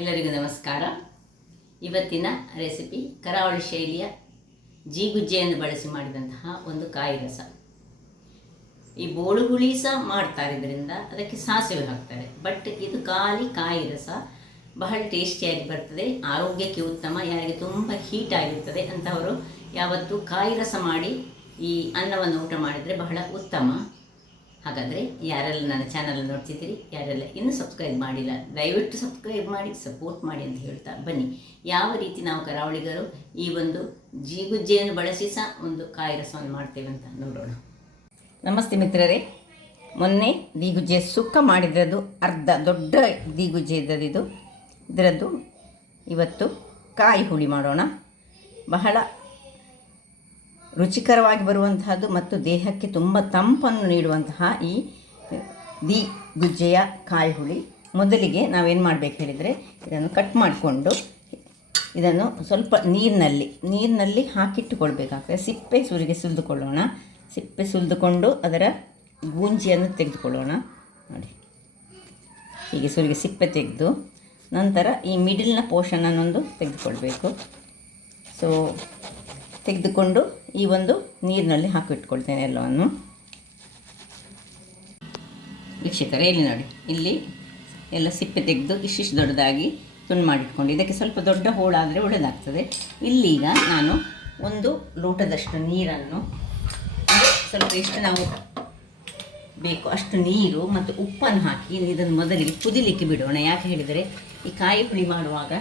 ಎಲ್ಲರಿಗೂ ನಮಸ್ಕಾರ. ಇವತ್ತಿನ ರೆಸಿಪಿ ಕರಾವಳಿ ಶೈಲಿಯ ಜೀಗುಜ್ಜೆಯನ್ನು ಬಳಸಿ ಮಾಡಿದಂತಹ ಒಂದು ಕಾಯಿ ರಸ. ಈ ಬೋಳು ಹುಳಿ ಸಹ ಮಾಡ್ತಾರೆ, ಇದರಿಂದ ಅದಕ್ಕೆ ಸಾಸಿವೆ ಹಾಕ್ತಾರೆ. ಬಟ್ ಇದು ಖಾಲಿ ಕಾಯಿ ರಸ ಬಹಳ ಟೇಸ್ಟಿಯಾಗಿ ಬರ್ತದೆ, ಆರೋಗ್ಯಕ್ಕೆ ಉತ್ತಮ. ಯಾರಿಗೆ ತುಂಬ ಹೀಟ್ ಆಗಿರ್ತದೆ ಅಂತವರು ಯಾವತ್ತೂ ಕಾಯಿ ರಸ ಮಾಡಿ ಈ ಅನ್ನವನ್ನು ಊಟ ಮಾಡಿದರೆ ಬಹಳ ಉತ್ತಮ. ಹಾಗಾದರೆ ಯಾರೆಲ್ಲ ನನ್ನ ಚಾನಲ್ ನೋಡ್ತಿದ್ದೀರಿ, ಯಾರೆಲ್ಲ ಇನ್ನೂ ಸಬ್ಸ್ಕ್ರೈಬ್ ಮಾಡಿಲ್ಲ, ದಯವಿಟ್ಟು ಸಬ್ಸ್ಕ್ರೈಬ್ ಮಾಡಿ ಸಪೋರ್ಟ್ ಮಾಡಿ ಅಂತ ಹೇಳ್ತಾ ಬನ್ನಿ. ಯಾವ ರೀತಿ ನಾವು ಕರಾವಳಿಗರು ಈ ಒಂದು ಜೀಗುಜ್ಜೆಯನ್ನು ಬಳಸಿ ಸಹ ಒಂದು ಕಾಯಿ ರಸವನ್ನು ಮಾಡ್ತೇವೆ ಅಂತ ನೋಡೋಣ. ನಮಸ್ತೆ ಮಿತ್ರರೇ, ಮೊನ್ನೆ ದೀಗುಜ್ಜೆ ಸುಕ್ಕ ಮಾಡಿದ್ರದ್ದು ಅರ್ಧ ದೊಡ್ಡ ದೀಗುಜ್ಜೆ ಇದ್ದದ್ದು ಇದರದ್ದು ಇವತ್ತು ಕಾಯಿ ಹುಳಿ ಮಾಡೋಣ. ಬಹಳ ರುಚಿಕರವಾಗಿ ಬರುವಂತಹದ್ದು ಮತ್ತು ದೇಹಕ್ಕೆ ತುಂಬ ತಂಪನ್ನು ನೀಡುವಂತಹ ಈ ದೀಗುಜ್ಜೆಯ ಕಾಯಿ ಹುಳಿ. ಮೊದಲಿಗೆ ನಾವೇನು ಮಾಡಬೇಕು ಹೇಳಿದರೆ, ಇದನ್ನು ಕಟ್ ಮಾಡಿಕೊಂಡು ಇದನ್ನು ಸ್ವಲ್ಪ ನೀರಿನಲ್ಲಿ ಹಾಕಿಟ್ಟುಕೊಳ್ಬೇಕಾಗ್ತದೆ. ಸಿಪ್ಪೆ ಸುಲಿದುಕೊಳ್ಳೋಣ. ಸಿಪ್ಪೆ ಸುಲಿದುಕೊಂಡು ಅದರ ಗೂಂಜಿಯನ್ನು ತೆಗೆದುಕೊಳ್ಳೋಣ. ನೋಡಿ, ಹೀಗೆ ಸಿಪ್ಪೆ ತೆಗೆದು ನಂತರ ಈ ಮಿಡಿಲ್ನ ಪೋರ್ಷನನ್ನೊಂದು ತೆಗೆದುಕೊಳ್ಬೇಕು. ಸೊ ತೆಗೆದುಕೊಂಡು ಈ ಒಂದು ನೀರಿನಲ್ಲಿ ಹಾಕಿಟ್ಕೊಳ್ತೇನೆ ಎಲ್ಲವನ್ನು. ವೀಕ್ಷಕರೇ, ಇಲ್ಲಿ ನೋಡಿ, ಇಲ್ಲಿ ಎಲ್ಲ ಸಿಪ್ಪೆ ತೆಗೆದು ಇಷ್ಟಿಷ್ಟು ದೊಡ್ಡದಾಗಿ ತುಂಡು ಮಾಡಿಟ್ಕೊಂಡು ಇದಕ್ಕೆ ಸ್ವಲ್ಪ ದೊಡ್ಡ ಹೋಳಾದರೆ ಒಳ್ಳೆಯದಾಗ್ತದೆ. ಇಲ್ಲೀಗ ನಾನು 1 ಲೋಟದಷ್ಟು ನೀರನ್ನು, ಸ್ವಲ್ಪ ಎಷ್ಟು ನಾವು ಬೇಕು ಅಷ್ಟು ನೀರು ಮತ್ತು ಉಪ್ಪನ್ನು ಹಾಕಿ ಇದನ್ನು ಮೊದಲಿಗೆ ಕುದಿಲಿಕ್ಕೆ ಬಿಡೋಣ. ಯಾಕೆ ಹೇಳಿದರೆ, ಈ ಕಾಯಿ ಹುಳಿ ಮಾಡುವಾಗ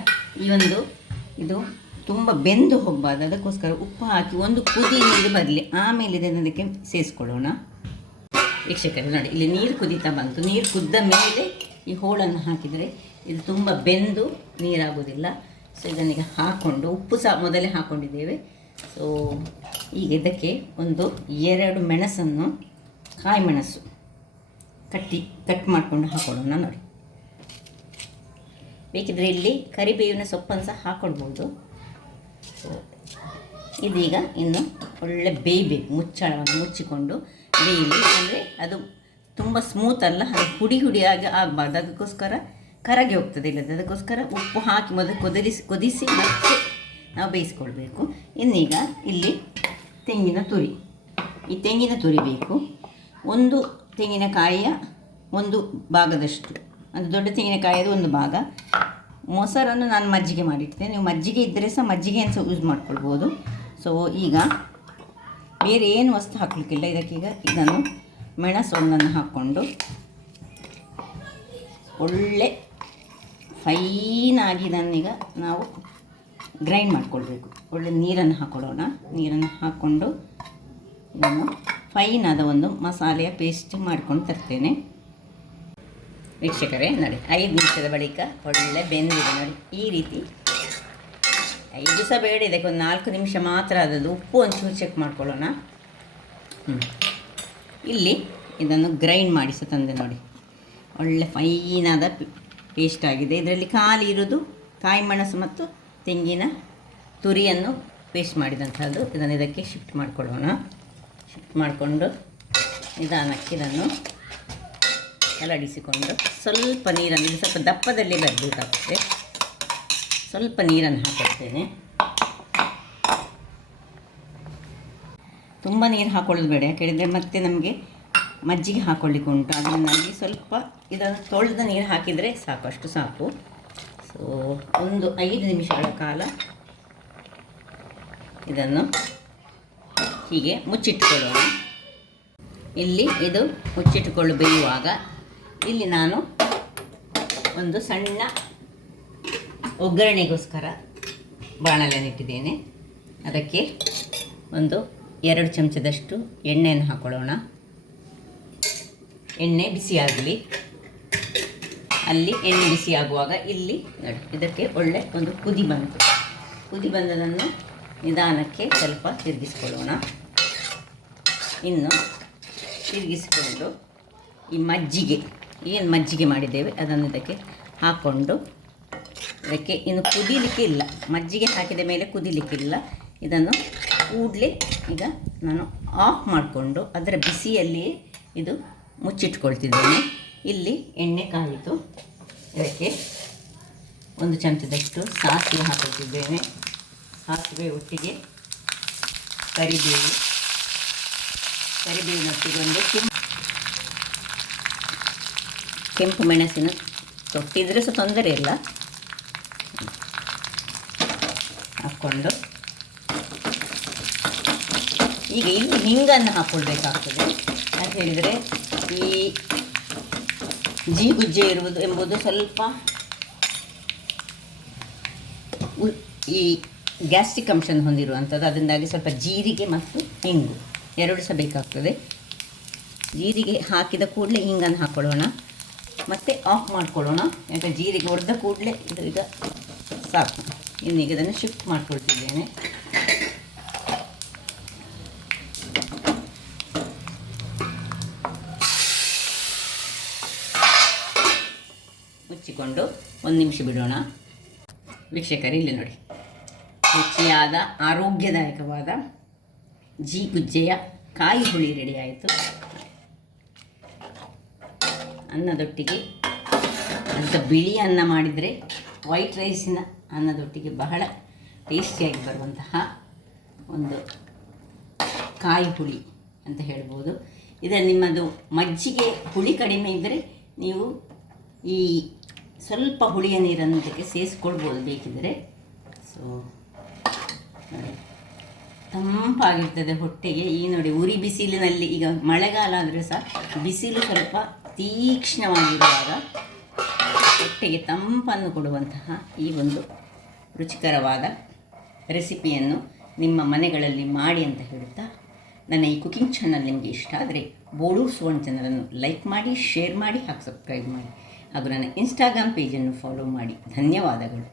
ಇದು ತುಂಬ ಬೆಂದು ಹೋಗಬಾರ್ದು, ಅದಕ್ಕೋಸ್ಕರ ಉಪ್ಪು ಹಾಕಿ ಒಂದು ಕುದಿ ನೀರು ಬರಲಿ, ಆಮೇಲೆ ಇದನ್ನು ಅದಕ್ಕೆ ಸೇರಿಸ್ಕೊಳ್ಳೋಣ. ವೀಕ್ಷಕರೇ ನೋಡಿ, ಇಲ್ಲಿ ನೀರು ಕುದೀತಾ ಬಂತು. ನೀರು ಕುದ್ದ ಮೇಲೆ ಈ ಹೋಳನ್ನು ಹಾಕಿದರೆ ಇದು ತುಂಬ ಬೆಂದು ನೀರಾಗೋದಿಲ್ಲ. ಸೊ ಇದನ್ನೀಗ ಹಾಕ್ಕೊಂಡು, ಉಪ್ಪು ಸಹ ಮೊದಲೇ ಹಾಕ್ಕೊಂಡಿದ್ದೇವೆ. ಸೊ ಈಗ ಇದಕ್ಕೆ 2 ಮೆಣಸನ್ನು, ಕಾಯಿ ಮೆಣಸು ಕಟ್ ಮಾಡಿಕೊಂಡು ಹಾಕೊಳ್ಳೋಣ. ನೋಡಿ, ಬೇಕಿದ್ರೆ ಇಲ್ಲಿ ಕರಿಬೇವಿನ ಸೊಪ್ಪನ್ನು ಸಹ ಹಾಕ್ಕೊಳ್ಬೋದು. ಸೊ ಇದೀಗ ಇನ್ನು ಒಳ್ಳೆ ಬೇಯಬೇಕು, ಮುಚ್ಚಳವನ್ನು ಮುಚ್ಚಿಕೊಂಡು ಬೇಯಲಿ. ಅಂದರೆ ಅದು ತುಂಬ ಸ್ಮೂತ್ ಅಲ್ಲ, ಅದು ಹುಡಿಯಾಗಿ ಆಗಬಾರ್ದು, ಅದಕ್ಕೋಸ್ಕರ ಕರಗಿ ಹೋಗ್ತದೆ ಇಲ್ಲದೆ. ಅದಕ್ಕೋಸ್ಕರ ಉಪ್ಪು ಹಾಕಿ ಮೊದಲು ಕುದಿಸಿ ಮತ್ತೆ ನಾವು ಬೇಯಿಸ್ಕೊಳ್ಬೇಕು. ಇನ್ನೀಗ ಇಲ್ಲಿ ತೆಂಗಿನ ತುರಿ ಬೇಕು. 1 ತೆಂಗಿನಕಾಯಿಯ 1 ಭಾಗದಷ್ಟು, ಅದು ದೊಡ್ಡ ತೆಂಗಿನಕಾಯಿಯದು 1 ಭಾಗ. ಮೊಸರನ್ನು ನಾನು ಮಜ್ಜಿಗೆ ಮಾಡಿರ್ತೇನೆ, ನೀವು ಮಜ್ಜಿಗೆ ಇದ್ದರೆ ಸಹ ಮಜ್ಜಿಗೆಯನ್ನು ಸಹ ಯೂಸ್ ಮಾಡ್ಕೊಳ್ಬೋದು. ಸೊ ಈಗ ಬೇರೆ ಏನು ವಸ್ತು ಹಾಕಲಿಕ್ಕಿಲ್ಲ. ಇದಕ್ಕೀಗ ಇದನ್ನು ಮೆಣಸೊಂದನ್ನು ಹಾಕ್ಕೊಂಡು ಒಳ್ಳೆ ಫೈನಾಗಿ ಇದನ್ನೀಗ ನಾವು ಗ್ರೈಂಡ್ ಮಾಡಿಕೊಳ್ಬೇಕು. ಒಳ್ಳೆ ನೀರನ್ನು ಹಾಕ್ಕೊಳ್ಳೋಣ. ನೀರನ್ನು ಹಾಕ್ಕೊಂಡು ಇದನ್ನು ಫೈನಾದ ಒಂದು ಮಸಾಲೆಯ ಪೇಸ್ಟ್ ಮಾಡ್ಕೊಂಡು ತರ್ತೇನೆ. ವೀಕ್ಷಕರೇ ನೋಡಿ, 5 ನಿಮಿಷದ ಬಳಿಕ ಒಳ್ಳೆ ಬೆಂದಿದೆ ನೋಡಿ. ಈ ರೀತಿ 5 ಸಹ ಬೇಡ, ಇದಕ್ಕೆ 4 ನಿಮಿಷ ಮಾತ್ರ ಆದದ್ದು. ಉಪ್ಪು ಒಂಚೂರು ಚೆಕ್ ಮಾಡ್ಕೊಳ್ಳೋಣ. ಇಲ್ಲಿ ಇದನ್ನು ಗ್ರೈಂಡ್ ಮಾಡಿಸ ತಂದೆ ನೋಡಿ, ಒಳ್ಳೆ ಫೈನಾದ ಪೇಸ್ಟ್ ಆಗಿದೆ. ಇದರಲ್ಲಿ ಖಾಲಿ ಇರೋದು ಕಾಯಿ ಮೆಣಸು ಮತ್ತು ತೆಂಗಿನ ತುರಿಯನ್ನು ಪೇಸ್ಟ್ ಮಾಡಿದಂಥದ್ದು. ಇದನ್ನು ಇದಕ್ಕೆ ಶಿಫ್ಟ್ ಮಾಡಿಕೊಳ್ಳೋಣ. ಶಿಫ್ಟ್ ಮಾಡಿಕೊಂಡು ನಿಧಾನಕ್ಕೆ ಇದನ್ನು ಕಲಡಿಸಿಕೊಂಡು ಸ್ವಲ್ಪ ನೀರನ್ನು, ಇದು ಸ್ವಲ್ಪ ದಪ್ಪದಲ್ಲಿ ಬರಬೇಕಾಗ್ತದೆ, ಸ್ವಲ್ಪ ನೀರನ್ನು ಹಾಕೊಳ್ತೇನೆ. ತುಂಬ ನೀರು ಹಾಕೊಳ್ಳೋದು ಬೇಡ, ಯಾಕೆ ಹೇಳಿದರೆ ಮತ್ತೆ ನಮಗೆ ಮಜ್ಜಿಗೆ ಹಾಕ್ಕೊಳ್ಳಿಕ್ಕೆ ಉಂಟು. ಅದರಿಂದಾಗಿ ಸ್ವಲ್ಪ ಇದನ್ನು ತೊಳೆದ ನೀರು ಹಾಕಿದರೆ ಸಾಕು, ಅಷ್ಟು ಸಾಕು. ಸೊ 5 ನಿಮಿಷಗಳ ಕಾಲ ಇದನ್ನು ಹೀಗೆ ಮುಚ್ಚಿಟ್ಟುಕೊಳ್ಳೋಣ. ಇಲ್ಲಿ ಇದು ಮುಚ್ಚಿಟ್ಟುಕೊಳ್ಳು ಬೇಯುವಾಗ ಇಲ್ಲಿ ನಾನು ಒಂದು ಸಣ್ಣ ಒಗ್ಗರಣೆಗೋಸ್ಕರ ಬಾಣಲೆಯನ್ನು ಇಟ್ಟಿದ್ದೇನೆ. ಅದಕ್ಕೆ 2 ಚಮಚದಷ್ಟು ಎಣ್ಣೆಯನ್ನು ಹಾಕೊಳ್ಳೋಣ. ಎಣ್ಣೆ ಬಿಸಿಯಾಗಲಿ. ಅಲ್ಲಿ ಎಣ್ಣೆ ಬಿಸಿಯಾಗುವಾಗ ಇಲ್ಲಿ ನೋಡಿ, ಇದಕ್ಕೆ ಒಳ್ಳೆ ಒಂದು ಕುದಿ ಬಂದದನ್ನು ನಿಧಾನಕ್ಕೆ ಸ್ವಲ್ಪ ತಿರುಗಿಸ್ಕೊಳ್ಳೋಣ. ಇನ್ನು ತಿರುಗಿಸಿಕೊಂಡು ಈ ಮಜ್ಜಿಗೆ ಮಾಡಿದ್ದೇವೆ ಅದನ್ನು ಇದಕ್ಕೆ ಹಾಕ್ಕೊಂಡು, ಇದಕ್ಕೆ ಇನ್ನು ಕುದಿಲಿಕ್ಕೆ ಇಲ್ಲ, ಮಜ್ಜಿಗೆ ಹಾಕಿದ ಮೇಲೆ ಕುದಿಲಿಕ್ಕಿಲ್ಲ. ಇದನ್ನು ಕೂಡಲೇ ಈಗ ನಾನು ಆಫ್ ಮಾಡಿಕೊಂಡು ಅದರ ಬಿಸಿಯಲ್ಲಿ ಇದು ಮುಚ್ಚಿಟ್ಕೊಳ್ತಿದ್ದೇನೆ. ಇಲ್ಲಿ ಎಣ್ಣೆ ಕಾಯಿತು, ಇದಕ್ಕೆ 1 ಚಮಚದಷ್ಟು ಸಾಸಿವೆ ಹಾಕುತ್ತಿದ್ದೇನೆ. ಸಾಸಿವೆ ಒಟ್ಟಿಗೆ ಕರಿಬೇವಿನೊಟ್ಟಿಗೆ ಒಂದು ಕೆಂಪು ಮೆಣಸಿನ ತೊಟ್ಟಿದ್ರೆ ಸಹ ತೊಂದರೆ ಇಲ್ಲ, ಹಾಕ್ಕೊಂಡು ಈಗ ಇಲ್ಲಿ ಹಿಂಗನ್ನು ಹಾಕ್ಕೊಳ್ಬೇಕಾಗ್ತದೆ. ಅಂತ ಹೇಳಿದರೆ ಈ ಜೀಗುಜ್ಜೆ ಇರುವುದು ಎಂಬುದು ಸ್ವಲ್ಪ ಈ ಗ್ಯಾಸ್ಟ್ರಿಕ್ ಅಂಶನ ಹೊಂದಿರುವಂಥದ್ದು. ಅದರಿಂದಾಗಿ ಸ್ವಲ್ಪ ಜೀರಿಗೆ ಮತ್ತು ಹಿಂಗು 2 ಸಹ ಬೇಕಾಗ್ತದೆ. ಜೀರಿಗೆ ಹಾಕಿದ ಕೂಡಲೇ ಹಿಂಗನ್ನು ಹಾಕ್ಕೊಳ್ಳೋಣ, ಮತ್ತು ಆಫ್ ಮಾಡ್ಕೊಳ್ಳೋಣ. ಯಾಕಂದರೆ ಜೀರಿಗೆ ಹೊಡೆದ ಕೂಡಲೇ ಇದು ಈಗ ಸಾಕು. ಇನ್ನೀಗ ಇದನ್ನು ಶಿಫ್ಟ್ ಮಾಡ್ಕೊಳ್ತಿದ್ದೇನೆ. ಮುಚ್ಚಿಕೊಂಡು 1 ನಿಮಿಷ ಬಿಡೋಣ. ವೀಕ್ಷಕರೇ, ಇಲ್ಲಿ ನೋಡಿ, ರುಚಿಯಾದ ಆರೋಗ್ಯದಾಯಕವಾದ ಜೀಗುಜ್ಜೆಯ ಕಾಯಿ ಹುಳಿ ರೆಡಿ ಆಯಿತು. ಅನ್ನದೊಟ್ಟಿಗೆ ಅಂತ ಬಿಳಿ ಅನ್ನ ಮಾಡಿದರೆ ವೈಟ್ ರೈಸಿನ ಅನ್ನದೊಟ್ಟಿಗೆ ಬಹಳ ಟೇಸ್ಟಿಯಾಗಿ ಬರುವಂತಹ ಒಂದು ಕಾಯಿ ಹುಳಿ ಅಂತ ಹೇಳ್ಬೋದು. ಇದನ್ನು ನಿಮ್ಮದು ಮಜ್ಜಿಗೆ ಹುಳಿ ಕಡಿಮೆ ಇದ್ದರೆ ನೀವು ಈ ಸ್ವಲ್ಪ ಹುಳಿಯ ನೀರನ್ನು ಇದಕ್ಕೆ ಸೇರಿಸ್ಕೊಳ್ಬೋದು ಬೇಕಿದ್ದರೆ. ಸೊ ತಂಪಾಗಿರ್ತದೆ ಹೊಟ್ಟೆಗೆ. ಈ ನೋಡಿ, ಉರಿ ಬಿಸಿಲಿನಲ್ಲಿ, ಈಗ ಮಳೆಗಾಲ ಆದರೆ ಸಹ ಬಿಸಿಲು ಸ್ವಲ್ಪ ತೀಕ್ಷ್ಣವಾಗಿರುವಾಗ ಹೊಟ್ಟೆಗೆ ತಂಪನ್ನು ಕೊಡುವಂತಹ ಈ ಒಂದು ರುಚಿಕರವಾದ ರೆಸಿಪಿಯನ್ನು ನಿಮ್ಮ ಮನೆಗಳಲ್ಲಿ ಮಾಡಿ ಅಂತ ಹೇಳುತ್ತಾ, ನನ್ನ ಈ ಕುಕಿಂಗ್ ಚಾನಲ್ ನಿಮಗೆ ಇಷ್ಟ ಆದರೆ ಬೋಳೂರು ಸುವರ್ಣ ಚಾನಲನ್ನು ಲೈಕ್ ಮಾಡಿ, ಶೇರ್ ಮಾಡಿ, ಹಾಗೂ ಸಬ್ಸ್ಕ್ರೈಬ್ ಮಾಡಿ, ಹಾಗೂ ನನ್ನ ಇನ್ಸ್ಟಾಗ್ರಾಮ್ ಪೇಜನ್ನು ಫಾಲೋ ಮಾಡಿ. ಧನ್ಯವಾದಗಳು.